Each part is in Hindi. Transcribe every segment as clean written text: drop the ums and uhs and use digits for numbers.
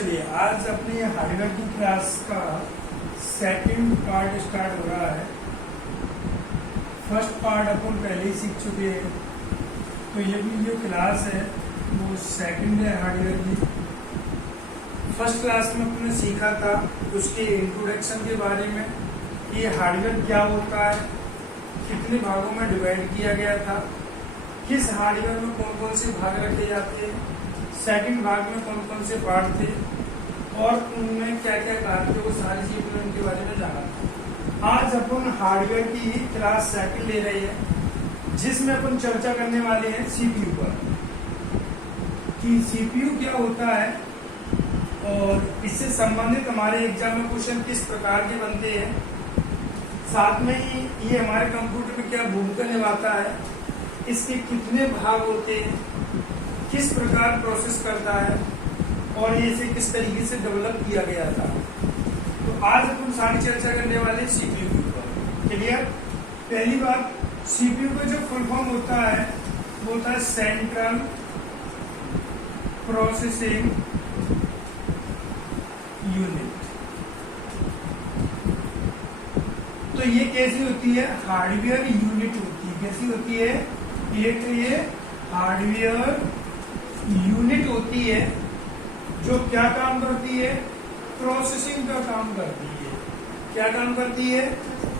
चलिए आज अपनी हार्डवेयर की क्लास का सेकंड पार्ट स्टार्ट हो रहा है। फर्स्ट पार्ट अपन पहले ही सीख चुके हैं, तो ये भी जो क्लास है वो सेकंड है हार्डवेयर की। फर्स्ट क्लास में अपने सीखा था उसके इंट्रोडक्शन के बारे में, ये हार्डवेयर क्या होता है, कितने भागों में डिवाइड किया गया था, किस हार्डवेयर में कौन कौन से भाग रखे जाते हैं, सेकंड भाग में कौन कौन से पार्ट थे और उनमें क्या क्या कार्य थे, वो सारी चीजें उनके बारे में जाना था। आज अपन हार्डवेयर की क्लास सेकंड ले रहे हैं, जिसमें अपन चर्चा करने वाले हैं सीपीयू पर, कि सीपीयू क्या होता है और इससे संबंधित हमारे एग्जाम में क्वेश्चन किस प्रकार के बनते हैं, साथ में ही ये हमारे कंप्यूटर में क्या भूमिका निभाता है, इसके कितने भाग होते हैं, किस प्रकार प्रोसेस करता है और ये इसे किस तरीके से डेवलप किया गया था। तो आज अपन सारी चर्चा करने वाले सीपीयू के ऊपर। क्लियर? पहली बात, सीपीयू का जो फुल फॉर्म होता है वो होता है सेंट्रल प्रोसेसिंग यूनिट। तो ये कैसी होती है? हार्डवेयर यूनिट होती है। कैसी होती है? एक ये हार्डवेयर यूनिट होती है जो क्या काम करती है? प्रोसेसिंग का काम करती है। क्या काम करती है?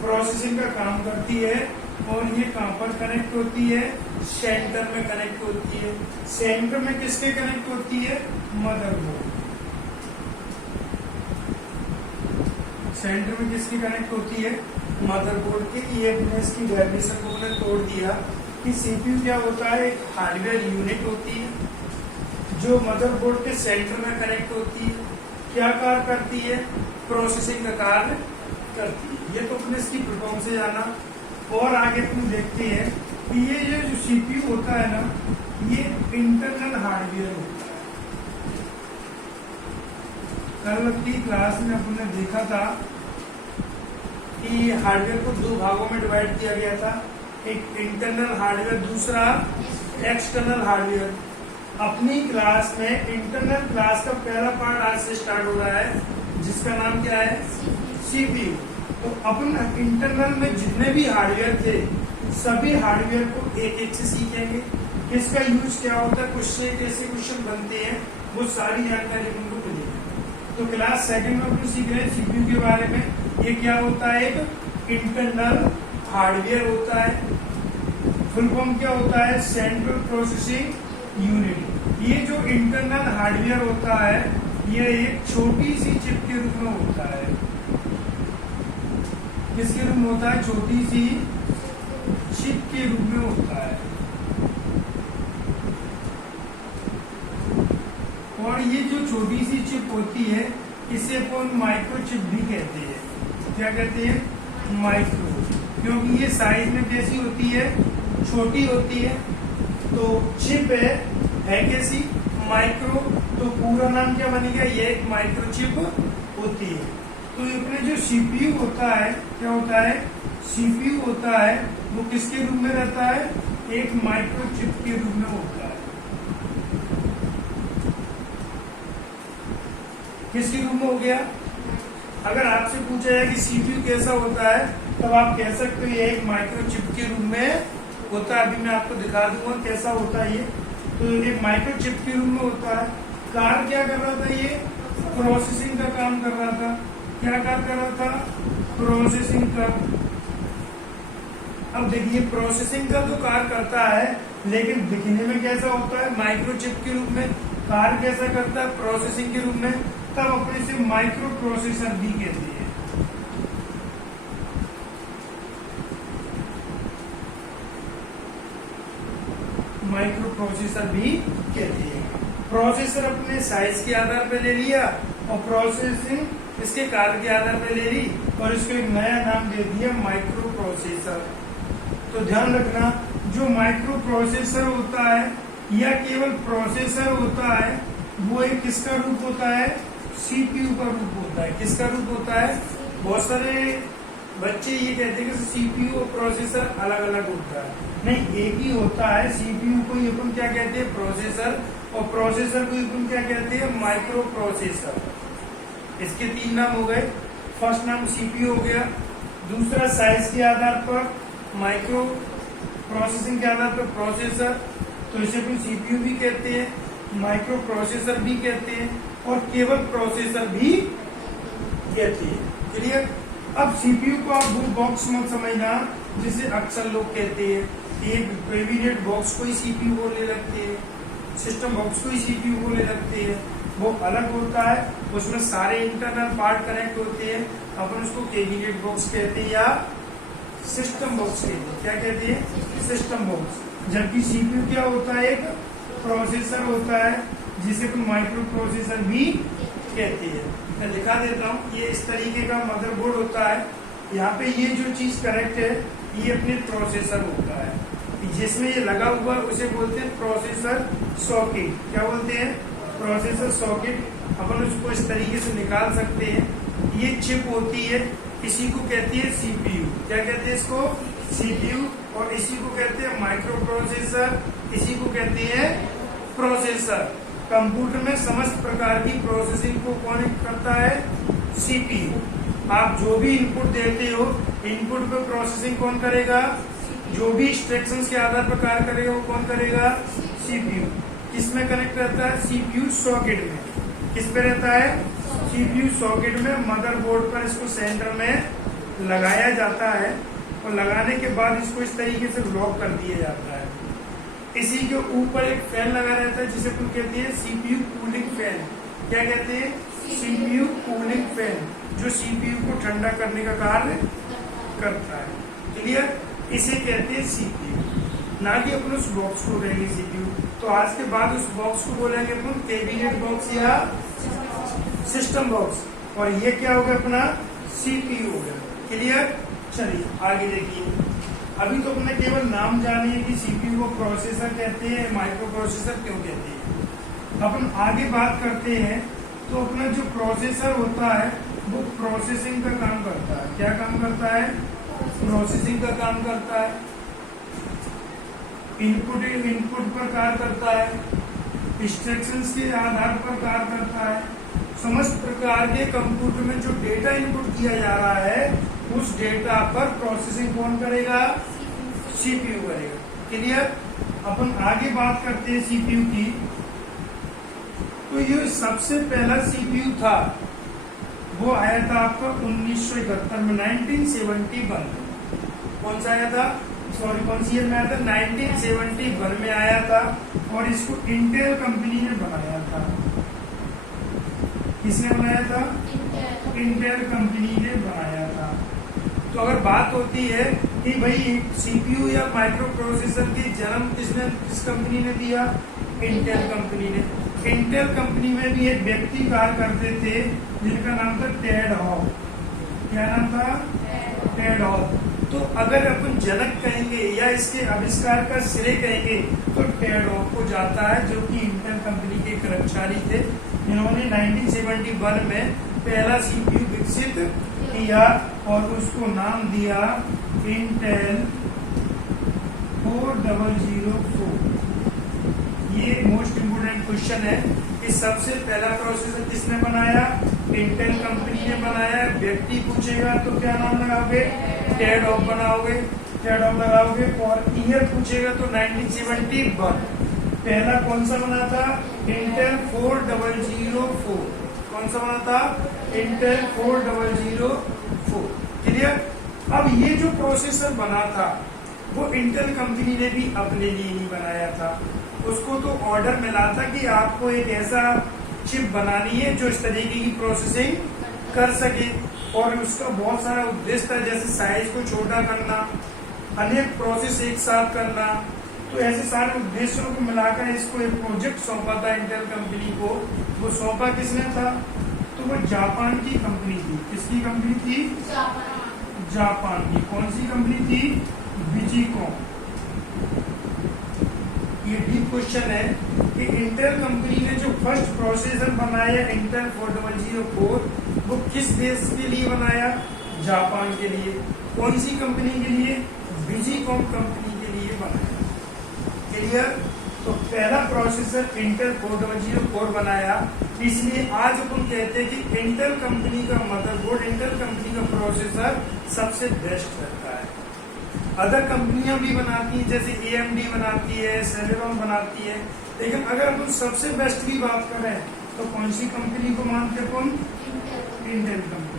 प्रोसेसिंग का काम करती है। और ये कहां पर कनेक्ट होती है? सेंटर में कनेक्ट होती है। सेंटर में किसके कनेक्ट होती है? मदरबोर्ड। सेंटर में किसकी कनेक्ट होती है? मदरबोर्ड के। ये अपने इसकी डेफिनेशन को हमने तोड़ दिया कि सीपीयू क्या होता है? एक हार्डवेयर यूनिट होती है जो मदरबोर्ड के सेंटर में कनेक्ट होती है। क्या कार्य करती है? प्रोसेसिंग का कार्य करती है। ये तो अपने इसकी परफॉर्मेंस से जाना। और आगे तुम देखते हैं कि ये जो सीपीयू होता है ना, ये इंटरनल हार्डवेयर होता है। कल की क्लास में अपने देखा था कि हार्डवेयर को दो भागों में डिवाइड किया गया था, एक इंटरनल हार्डवेयर, दूसरा एक्सटर्नल हार्डवेयर। अपनी क्लास में इंटरनल क्लास का पहला पार्ट आज से स्टार्ट हो रहा है, जिसका नाम क्या है? सीपीयू। तो अपन इंटरनल में जितने भी हार्डवेयर थे सभी हार्डवेयर को एक एक से सीखेंगे, किसका यूज क्या होता है, कुछ से कैसे क्वेश्चन बनते हैं, वो सारी जानकारी उनको मिलेगी। तो क्लास सेकंड में अपन सीख रहे हैं सीपीयू के बारे में। ये क्या होता है? एक इंटरनल हार्डवेयर होता है। फुल फॉर्म क्या होता है? Central processing unit. ये जो इंटरनल हार्डवेयर होता है ये एक छोटी सी चिप के रूप में होता है। किसके रूप में होता है? छोटी सी चिप के रूप में होता है। और ये जो छोटी सी चिप होती है इसे अपन माइक्रोचिप भी कहते हैं। क्या कहते हैं? माइक्रो। क्योंकि ये साइज में कैसी होती है? छोटी होती है। तो चिप है कैसी? माइक्रो। तो पूरा नाम क्या बनेगा? ये एक माइक्रोचिप होती है। तो अपने जो सीपीयू होता है, क्या होता है? सीपीयू होता है वो किसके रूप में रहता है? एक माइक्रोचिप के रूप में होता है। किसके रूप में हो गया? अगर आपसे पूछा जाए कि सीपीयू कैसा होता है, तब आप कह सकते हो ये एक माइक्रोचिप के रूप में होता है। अभी मैं आपको दिखा दूंगा कैसा होता है ये। तो एक माइक्रोचिप के रूप में होता है। कार्य क्या कर रहा था? ये प्रोसेसिंग का काम कर रहा था। क्या कार्य कर रहा था? प्रोसेसिंग का। अब देखिए प्रोसेसिंग का तो कार्य करता है, लेकिन दिखने में कैसा होता है? माइक्रोचिप के रूप में। कार्य कैसा करता है? प्रोसेसिंग के रूप में। तब अपने से माइक्रो प्रोसेसर भी कहते हैं। माइक्रो प्रोसेसर भी कहते हैं। प्रोसेसर अपने साइज के आधार पर ले लिया और प्रोसेसिंग इसके कार्य के आधार पर ले ली और इसको एक नया नाम दे दिया माइक्रो प्रोसेसर। तो ध्यान रखना, जो माइक्रो प्रोसेसर होता है या केवल प्रोसेसर होता है वो एक किसका रूप होता है? सीपीयू का रूप होता है। किसका रूप होता है? बहुत सारे बच्चे ये कहते हैं कि सीपीयू और प्रोसेसर अलग अलग होता है, नहीं एक ही होता है। सीपीयू को अपन क्या कहते हैं, प्रोसेसर, और प्रोसेसर को अपन क्या कहते हैं, माइक्रो प्रोसेसर। इसके 3 नाम हो गए। फर्स्ट नाम सीपीयू हो गया, दूसरा साइज के आधार पर माइक्रो, प्रोसेसिंग के आधार पर प्रोसेसर, तो इसे अपन सीपीयू भी कहते हैं, माइक्रो प्रोसेसर भी कहते हैं, और केवल प्रोसेसर भी कहते हैं। क्लियर। अब सीपीयू को आप वो बॉक्स मत समझना जिसे अक्सर लोग कहते हैं, एक कैबिनेट बॉक्स को ही सीपीयू बोलने लगते हैं, सिस्टम बॉक्स को ही सीपीयू बोलने लगते हैं। वो अलग होता है, उसमें सारे इंटरनल पार्ट कनेक्ट होते हैं, अपन उसको कैबिनेट बॉक्स कहते हैं या सिस्टम बॉक्स कहते हैं। क्या कहते हैं, सिस्टम बॉक्स। जबकि सीपीयू क्या होता है, एक प्रोसेसर होता है जिसे अपन माइक्रो प्रोसेसर भी कहते हैं। मैं दिखा देता हूँ, ये इस तरीके का मदरबोर्ड होता है। यहाँ पे ये जो चीज करेक्ट है, ये अपने प्रोसेसर होता है, जिसमें ये लगा हुआ है उसे बोलते हैं प्रोसेसर सॉकेट। क्या बोलते हैं, प्रोसेसर सॉकेट। अपन उसको इस तरीके से निकाल सकते हैं। ये चिप होती है, इसी को कहती है सीपीयू। क्या कहते हैं इसको, सीपीयू। और इसी को कहते हैं माइक्रो प्रोसेसर, इसी को कहते हैं प्रोसेसर। कंप्यूटर में समस्त प्रकार की प्रोसेसिंग को कौन करता है, सीपीयू। आप जो भी इनपुट देते हो, इनपुट पे प्रोसेसिंग कौन करेगा, जो भी इंस्ट्रक्शंस के आधार पर कार्य करेगा वो कौन करेगा, सीपीयू। किसमें कनेक्ट रहता है, सीपीयू सॉकेट में। किस पे रहता है, सीपीयू सॉकेट में। मदरबोर्ड पर इसको सेंटर में लगाया जाता है, और लगाने के बाद इसको इस तरीके से लॉक कर दिया जाता है। इसी के ऊपर एक फैन लगा रहता है जिसे अपन कहते हैं सीपीयू कूलिंग फैन। क्या कहते हैं, सीपीयू कूलिंग फैन, जो सीपीयू को ठंडा करने का कार्य करता है। क्लियर। इसे कहते हैं सीपीयू, ना कि अपन उस बॉक्स को कहेंगे सीपीयू। तो आज के बाद उस बॉक्स को बोलेंगे अपन कैबिनेट बॉक्स या सिस्टम बॉक्स, और ये क्या होगा अपना, सीपीयू हो गया। क्लियर। चलिए आगे देखिए। अभी तो अपने केवल नाम जाने कि सीपीयू को प्रोसेसर कहते हैं, माइक्रो प्रोसेसर क्यों कहते हैं। अपन आगे बात करते हैं। तो अपना जो प्रोसेसर होता है वो प्रोसेसिंग का काम करता है। क्या काम करता है, प्रोसेसिंग का काम करता है। इनपुट पर कार्य करता है, इंस्ट्रक्शंस के आधार पर कार्य करता है। समस्त प्रकार के कंप्यूटर में जो डेटा इनपुट किया जा रहा है, उस डेटा पर प्रोसेसिंग कौन करेगा, सीपीयू करेगा। क्लियर। अपन आगे बात करते हैं सीपीयू की। तो ये सबसे पहला सीपीयू था, वो आया था आपका 1971 में, 1971। कौन सा आया था, सॉरी कौन सी ईयर में आया था, 1971 में आया था। और इसको इंटेल कंपनी ने बनाया था। किसने बनाया था, इंटेल कंपनी ने बनाया था। तो अगर बात होती है कि भाई सीपीयू या माइक्रो प्रोसेसर की जन्म किस कंपनी ने दिया, इंटेल कंपनी ने। इंटेल कंपनी में भी एक व्यक्ति कार्य करते थे जिनका नाम था टेड हॉग। क्या नाम था, टेड हॉग। तो अगर अपन जनक कहेंगे या इसके आविष्कार का श्रेय कहेंगे तो टेड हॉग को जाता है, जो कि इंटेल कंपनी के कर्मचारी थे। इन्होंने 1971 में पहला सीपीयू विकसित किया और उसको नाम दिया इंटेल 4004। ये मोस्ट इम्पोर्टेंट क्वेश्चन है कि सबसे पहला प्रोसेसर किसने बनाया, इंटेल कंपनी ने बनाया। व्यक्ति पूछेगा तो क्या नाम लगाओगे, टेड हॉग बनाओगे, टेड हॉग लगाओगे। और ईयर पूछेगा तो 1971। पहला कौन सा बना था, इंटेल 4004। कौन सा बना था, इंटेल 4004। क्लियर। अब ये जो प्रोसेसर बना था वो इंटेल कंपनी ने भी अपने लिए ही बनाया था। उसको तो ऑर्डर मिला था कि आपको एक ऐसा चिप बनानी है जो इस तरीके की प्रोसेसिंग कर सके, और उसका बहुत सारा उद्देश्य था, जैसे साइज को छोटा करना, अनेक प्रोसेस एक साथ करना। तो ऐसे सारे उद्देश्यों को मिलाकर इसको एक प्रोजेक्ट सौंपा था इंटेल कंपनी को। वो सौंपा किसने था, तो वो जापान की कंपनी थी। किसकी कंपनी थी, जापान की। कौन सी कंपनी थी, विजीकॉम। ये भी क्वेश्चन है कि इंटेल कंपनी ने जो फर्स्ट प्रोसेसर बनाया इंटेल 4004, वो किस देश के लिए बनाया, जापान के लिए। कौन सी कंपनी के लिए? विजीकॉम कंपनी के लिए बनाया। क्लियर? तो पहला प्रोसेसर इंटेल 400 कोर बनाया, इसलिए आज अपन कहते हैं कि इंटेल कंपनी का मदरबोर्ड, इंटेल कंपनी का प्रोसेसर सबसे बेस्ट रहता है। अदर कंपनियां भी बनाती हैं, जैसे AMD बनाती है, सेलेरॉन बनाती है, लेकिन अगर अपन सबसे बेस्ट की बात करें तो कौन सी कंपनी को मानते हैं? Intel company.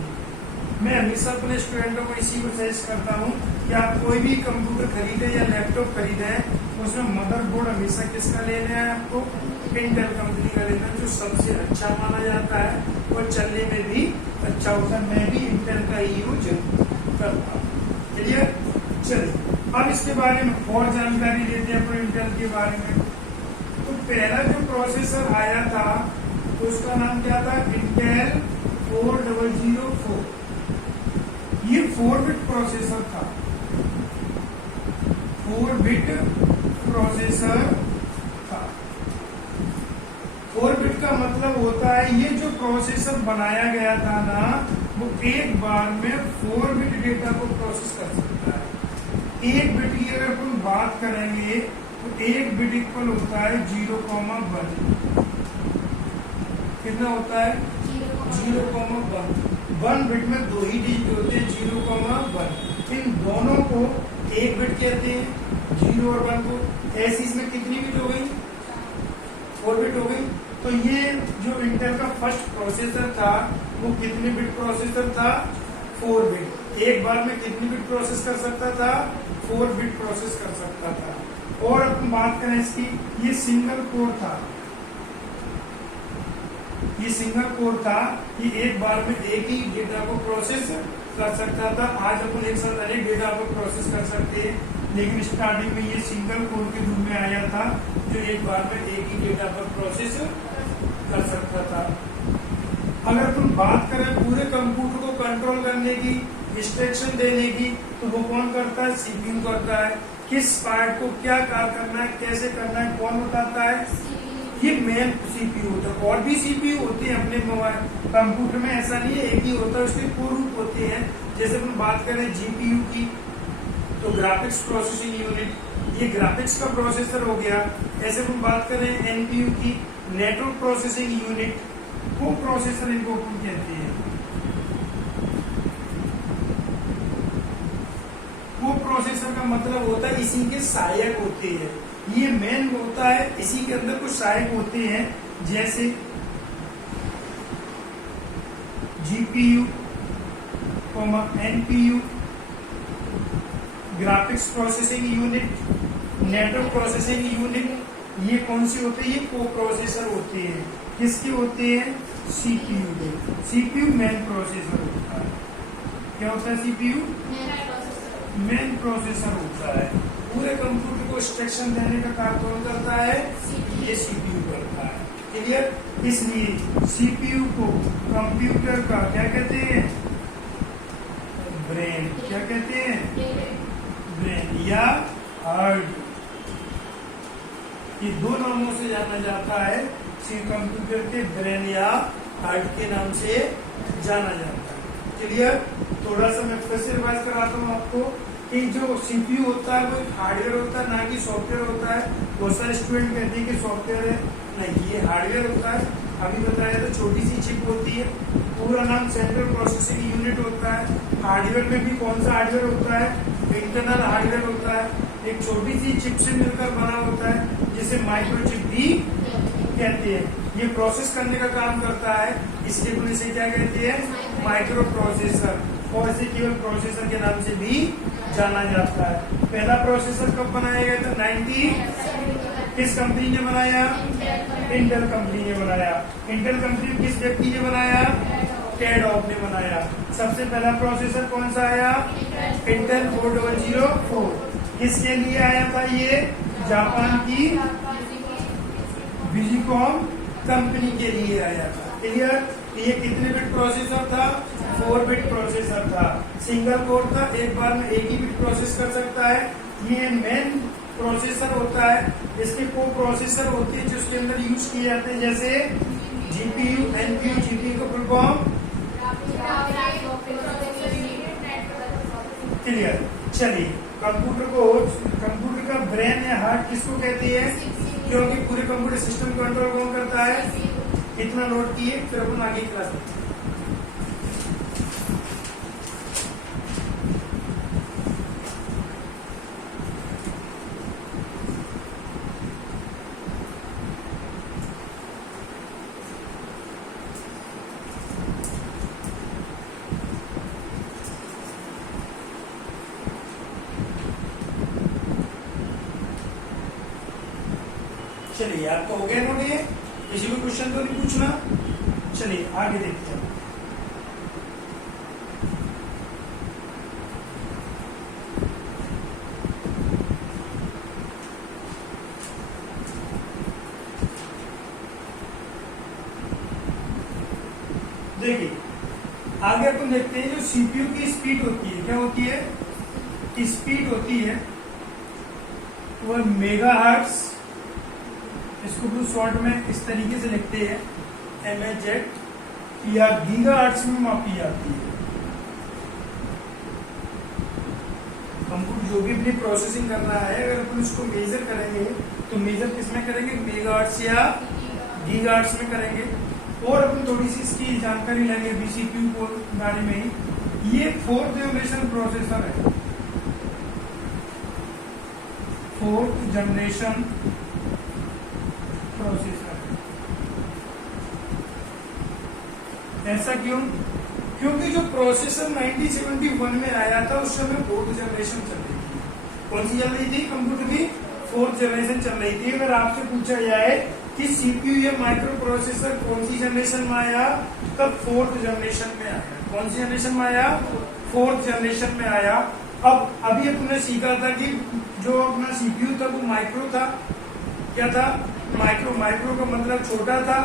मैं हमेशा अपने स्टूडेंटों को इसी को सजेस्ट करता हूँ कि आप कोई भी कंप्यूटर खरीदे या लैपटॉप खरीदे, उसमें मदरबोर्ड हमेशा किसका लेना है? आपको इंटेल कंपनी का लेना है, जो सबसे अच्छा माना जाता है और चलने में भी अच्छा होता है। मैं भी इंटेल का ही यूज करता हूँ। क्लियर? चलिए अब इसके बारे में और जानकारी लेते हैं अपन इंटेल के बारे में। तो पहला जो प्रोसेसर आया था तो उसका नाम क्या था? इंटेल 4004। ये 4-बिट प्रोसेसर था। 4-बिट प्रोसेसर था। 4-बिट का मतलब होता है ये जो प्रोसेसर बनाया गया था ना, वो एक बार में 4-बिट डेटा को प्रोसेस कर सकता है। एक बिट की अगर अपन बात करेंगे तो एक बिट इक्वल होता है 0,1। कितना होता है? 0,1। 1 बिट में दो ही डिजिट होते हैं, 0,1। इन दोनों को एक बिट कहते हैं, 0 और 1 को। ऐसी इसमें कितनी बिट हो गई? 4 बिट हो गई। तो ये जो इंटेल का फर्स्ट प्रोसेसर था वो कितने बिट प्रोसेसर था? 4 बिट। एक बार में कितनी बिट प्रोसेस कर सकता था? 4 बिट प्रोसेस कर सकता था। और अपन बात करें इसकी, ये सिंगल कोर था। ये सिंगल कोर था, ये एक बार में एक ही डेटा को प्रोसेस कर सकता था। आज अपन एक साथ अनेक डेटा को प्रोसेस कर सकते हैं, लेकिन स्टार्टिंग में ये सिंगल कोर के रूप में आया था, जो एक बार में एक ही डेटा पर प्रोसेस कर सकता था। अगर अपन बात करें पूरे कंप्यूटर को कंट्रोल करने की, इंस्ट्रक्शन देने की, तो वो कौन करता है? CPU करता है। किस पार्ट को क्या कार्य करना है, कैसे करना है, कौन बताता है? ये मेन CPU होता है। और भी CPU होते हैं अपने मोबाइल कंप्यूटर में, ऐसा नहीं है एक ही होता है, उसके पूर्व होते हैं। जैसे हम बात करें GPU की, तो ग्राफिक्स प्रोसेसिंग यूनिट, ये ग्राफिक्स का प्रोसेसर हो गया। ऐसे हम बात करें NPU की, नेटवर्क प्रोसेसिंग यूनिट, वो प्रोसेसर इनको कहते हैं। वो प्रोसेसर का मतलब होता है इसी के सहायक होते हैं। ये मेन होता है, इसी के अंदर कुछ सहायक होते हैं, जैसे GPU, NPU, graphics processing unit, network processing unit. ये कौन सी होते हैं? ये को प्रोसेसर होते हैं। किसके होते हैं? CPU के। CPU मेन प्रोसेसर होता है। क्या होता है? CPU मेन प्रोसेसर होता है। पूरे कंप्यूटर को इंस्ट्रक्शन देने का काम कौन करता है? ये CPU करता है। क्लियर? इसलिए CPU को कंप्यूटर का क्या कहते हैं? ब्रेन। क्या कहते हैं? ब्रेन या हार्ट। ये दो नामों से जाना जाता है। कंप्यूटर के ब्रेन या हार्ट के नाम से जाना जाता है। क्लियर? थोड़ा सा मैं फिर से रिवाइज कराता हूँ आपको कि जो CPU होता है वो एक हार्डवेयर होता है, ना कि सॉफ्टवेयर होता है। बहुत सारे स्टूडेंट कहते हैं कि सॉफ्टवेयर है, नहीं, ये हार्डवेयर होता है। अभी बताया तो छोटी सी चिप होती है, पूरा नाम सेंट्रल प्रोसेसिंग यूनिट होता है। हार्डवेयर में भी कौन सा हार्डवेयर होता है? इंटरनल हार्डवेयर होता है, एक छोटी सी चिप से मिलकर बना होता है, जिसे माइक्रोचिप भी कहते हैं। ये प्रोसेस करने का काम करता है, इसलिए पुलिस से क्या कहते हैं? Micro processor. और इसे केवल प्रोसेसर के नाम से भी जाना जाता है। पहला प्रोसेसर कब बनाया गया था? 90। किस कंपनी ने बनाया? इंटेल कंपनी ने बनाया। इंटेल कंपनी किस व्यक्ति ने बनाया? कैडॉक ने बनाया। सबसे पहला प्रोसेसर कौन सा आया? इंटेल 4004। किसके लिए आया था ये? जापान की विजीकॉम कंपनी के लिए आया था। क्लियर? ये कितने बिट प्रोसेसर था? 4 बिट प्रोसेसर था। सिंगल कोर था, एक बार में एक ही बिट प्रोसेस कर सकता है। ये मेन प्रोसेसर होता है। इसके को प्रोसेसर होते हैं जो उसके अंदर यूज किए जाते हैं, जैसे GPU, NPU। GPU का फुल फॉर्म क्लियर। चलिए, कंप्यूटर का ब्रेन या हार्ट किसको कहती है? क्योंकि पूरे कंप्यूटर सिस्टम को कंट्रोल कौन करता है? इतना नोट किए, फिर अपन आगे क्लास में। चलिए, आपको हो गया नोट? ये किसी भी क्वेश्चन तो नहीं पूछना। चलिए आगे देखते हैं। देखिए, आगे अपन देखते हैं जो सीपीयू की स्पीड होती है, क्या होती है? स्पीड होती है वो मेगाहर्ट्ज, इसको भी शॉर्ट में इस तरीके से लिखते हैं MHz, या गीगाहर्ट्ज में मापी जाती है। कंप्यूटर जो भी अपनी प्रोसेसिंग कर रहा है, अगर अपन उसको मेजर करेंगे तो मेजर किस में करेंगे? मेगाहर्ट्ज या गीगाहर्ट्ज में करेंगे। और अपन थोड़ी सी इसकी जानकारी लेंगे बीसीपीयू को बारे में ही। ये 4th जनरेशन प्रोसेसर है, 4th जनरेशन प्रोसेसर। ऐसा क्यों? क्योंकि जो प्रोसेसर 1971 में आया था उस समय 4th जनरेशन चल रही थी। कौन सी चल रही थी? कंप्यूटर की 4th जनरेशन चल रही थी। अगर आपसे पूछा जाए कि सीपीयू या माइक्रो प्रोसेसर कौन सी जनरेशन में आया, तब 4th जनरेशन में आया। कौन सी जनरेशन में आया? 4th जनरेशन में आया। अब अभी तुमने सीखा था कि जो अपना सीपीयू था वो माइक्रो था। क्या था? माइक्रो। माइक्रो का मतलब छोटा था,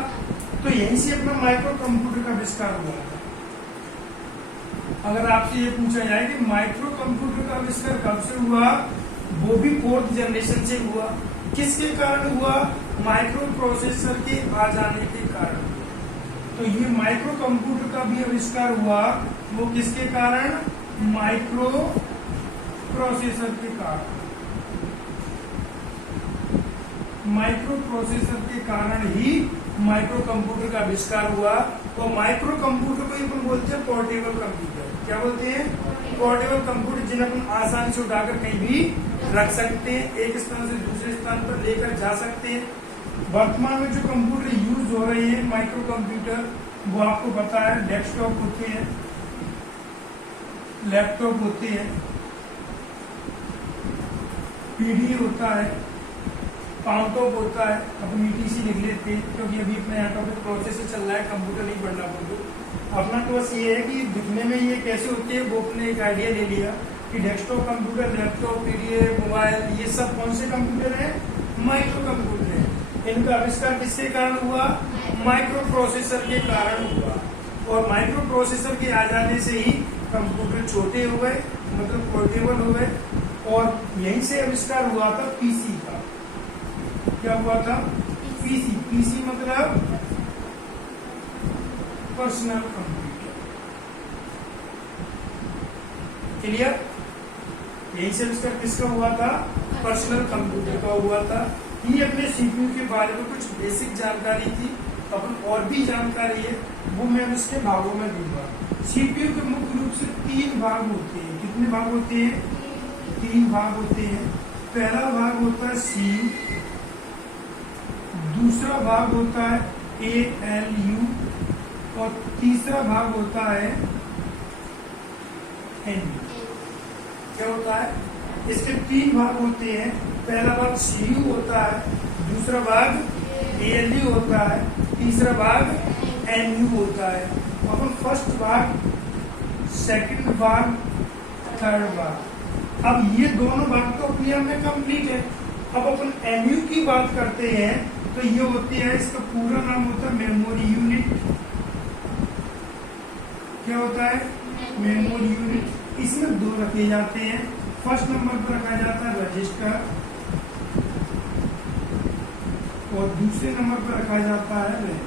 तो यहीं से अपना माइक्रो कंप्यूटर का आविष्कार हुआ था। अगर आपसे ये पूछा जाए कि माइक्रो कंप्यूटर का आविष्कार कब से हुआ, वो भी 4th जनरेशन से हुआ। किसके कारण हुआ? माइक्रो प्रोसेसर के आ जाने के कारण। तो ये माइक्रो कंप्यूटर का भी आविष्कार हुआ, वो किसके कारण? माइक्रो प्रोसेसर के कारण। माइक्रो प्रोसेसर के कारण ही माइक्रो कंप्यूटर का आविष्कार हुआ। और माइक्रो कंप्यूटर को अपन बोलते हैं पोर्टेबल कंप्यूटर। क्या बोलते हैं? पोर्टेबल कंप्यूटर, जिन्हें अपन आसानी से उठाकर कहीं भी रख सकते हैं, एक स्थान से दूसरे स्थान पर लेकर जा सकते हैं। वर्तमान में जो कंप्यूटर यूज हो रहे हैं माइक्रो कंप्यूटर, वो आपको पता है डेस्कटॉप होते हैं, लैपटॉप होते हैं, पीडी होता है, काउंटॉप होता है। अपन ईटीसी लिख लेते हैं क्योंकि अभी अपने यहाँ टॉपिक प्रोसेस चल रहा है, कंप्यूटर नहीं पढ़ना पड़ता। अपना तो बस ये है कि दिखने में ये कैसे होती है वो अपने एक आइडिया ले लिया कि desktop computer, laptop, PDA, mobile, ये सब कौन से कंप्यूटर है? माइक्रो कंप्यूटर है। इनका आविष्कार किसके कारण हुआ? माइक्रो प्रोसेसर के कारण हुआ। और माइक्रो प्रोसेसर के आ जाने से ही कंप्यूटर छोटे हो गए, मतलब पोर्टेबल हो गए। और यहीं से आविष्कार हुआ था पीसी का। क्या हुआ था? पीसी। पीसी मतलब पर्सनल कंप्यूटर। क्लियर? यही से आविष्कार किसका हुआ था? पर्सनल कंप्यूटर का हुआ था। ये अपने सीपीयू के बारे में कुछ बेसिक जानकारी थी। अपन और भी जानकारी है वो मैं इसके भागों में दूंगा। सीपीयू के मुख्य रूप से 3 भाग होते हैं। कितने भाग होते हैं? 3 भाग होते हैं। पहला भाग होता है सी, दूसरा भाग होता है ALU, और तीसरा भाग होता है NU। क्या होता है? इसके 3 भाग होते हैं। पहला भाग CU होता है, दूसरा भाग ALU होता है, तीसरा भाग NU होता है। अपन फर्स्ट भाग, सेकंड भाग, थर्ड भाग। अब ये दोनों भाग तो अपने आप में कंप्लीट है। अब अपन NU की बात करते हैं तो ये होती है, इसका पूरा नाम होता है मेमोरी यूनिट। क्या होता है? Memory unit. इसमें 2 रखे जाते हैं। फर्स्ट नंबर पर रखा जाता है रजिस्टर, और दूसरे नंबर पर रखा जाता है रैम।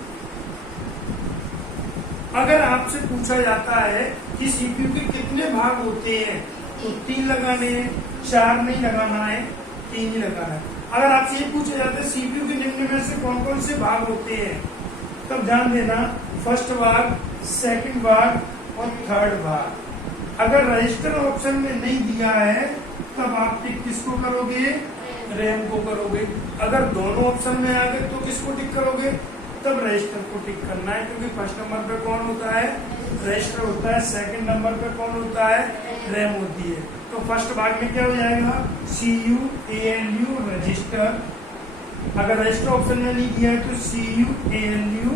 अगर आपसे पूछा जाता है कि सीपीयू के कितने भाग होते हैं तो 3 लगाने हैं, 4 नहीं लगाना है, 3 ही लगाना है। अगर आपसे ये पूछा जाता है सीपीयू के निम्न में से कौन कौन से भाग होते हैं, तब ध्यान देना फर्स्ट भाग, सेकंड भाग और थर्ड भाग। अगर रजिस्टर ऑप्शन में नहीं दिया है तब आप टिक किसको करोगे, रैम को करोगे। अगर दोनों ऑप्शन में आ गए तो किसको टिक करोगे, तब रजिस्टर को टिक करना है, क्योंकि फर्स्ट नंबर पे कौन होता है, रजिस्टर होता है, सेकंड नंबर पे कौन होता है, रैम होती है। तो फर्स्ट भाग में क्या हो जाएगा, CU ALU रजिस्टर। अगर रजिस्टर ऑप्शन में नहीं दिया है तो CU ALU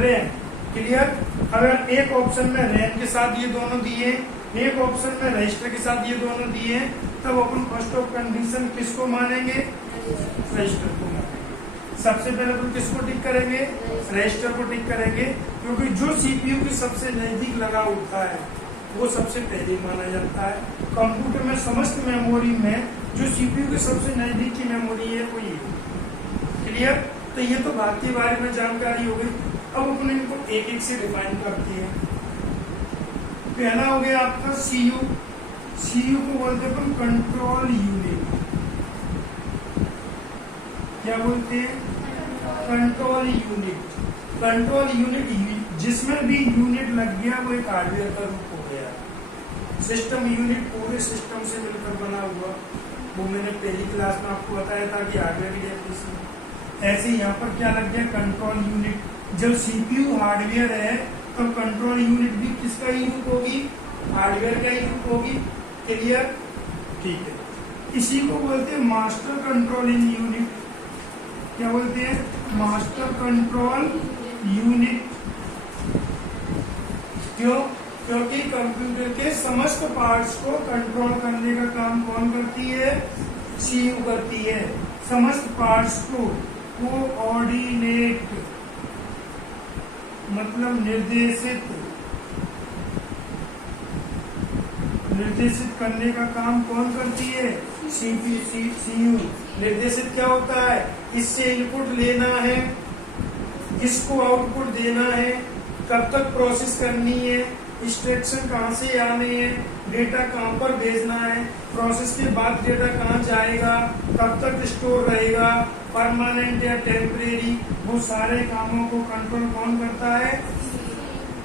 रैम। क्लियर। अगर एक ऑप्शन में रैम के साथ ये दोनों दिए, एक ऑप्शन में रजिस्टर के साथ ये दोनों दिए, तब अपन फर्स्ट ऑफ कंडीशन किसको मानेंगे, रजिस्टर को मानेंगे। सबसे पहले अपन किसको टिक करेंगे, रजिस्टर को टिक करेंगे, क्योंकि जो सीपीयू के सबसे नजदीक लगा होता है वो सबसे पहले माना जाता है। कंप्यूटर में समस्त मेमोरी में जो सीपीयू के सबसे नजदीक की मेमोरी है वो ये। क्लियर। तो ये तो भाग के बारे में जानकारी हो गई। अब अपन इनको एक एक से डिफाइन करते हैं। पहला हो गया आपका सीयू। सीयू को बोलते हैं अपन कंट्रोल यूनिट। क्या बोलते हैं, कंट्रोल यूनिट। कंट्रोल यूनिट जिसमें भी यूनिट लग गया वो एक हार्डवेयर का रूप हो गया। सिस्टम यूनिट पूरे सिस्टम से मिलकर बना हुआ, वो मैंने पहली क्लास में आपको बताया था कि हार्डवेयर की डेफिनेशन। ऐसे यहाँ पर क्या लग गया, कंट्रोल यूनिट। जब सीपीयू हार्डवेयर है तो कंट्रोल यूनिट भी किसका ही रूप होगी, हार्डवेयर का ही रूप होगी। क्लियर। ठीक है। इसी को बोलते हैं मास्टर कंट्रोलिंग यूनिट। क्या बोलते हैं, मास्टर कंट्रोल यूनिट। क्यों, क्योंकि कंप्यूटर के समस्त पार्ट्स को कंट्रोल करने का काम कौन करती है, सीयू करती है। समस्त पार्ट्स को कोऑर्डिनेट मतलब निर्देशित करने का काम कौन करती है, सीयू। निर्देशित क्या होता है, इससे इनपुट लेना है, इसको आउटपुट देना है, कब तक प्रोसेस करनी है, इंस्ट्रक्शन कहाँ से आने हैं, डेटा कहाँ पर भेजना है, प्रोसेस के बाद डेटा कहाँ जाएगा, कब तक स्टोर रहेगा, परमानेंट या टेम्परेरी, वो सारे कामों को कंट्रोल कौन करता है,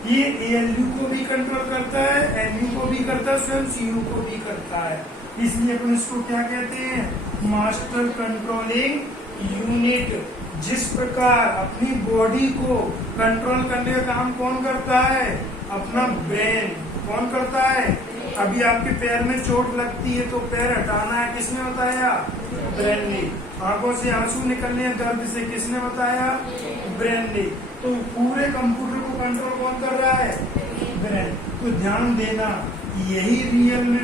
ये ALU को भी कंट्रोल करता है, MU को भी करता है, स्वयं CU को भी करता है। इसलिए अपन इसको क्या कहते हैं, मास्टर कंट्रोलिंग यूनिट। जिस प्रकार अपनी बॉडी को कंट्रोल करने का काम कौन करता है, अपना ब्रेन। कौन करता है, अभी आपके पैर में चोट लगती है तो पैर हटाना है, किसने बताया, ब्रेन ने। आंखों से आंसू निकलने हैं दर्द से, किसने बताया, ब्रेन ने। तो पूरे कंप्यूटर को कंट्रोल कौन कर रहा है, ब्रेन। तो ध्यान देना, यही रियल में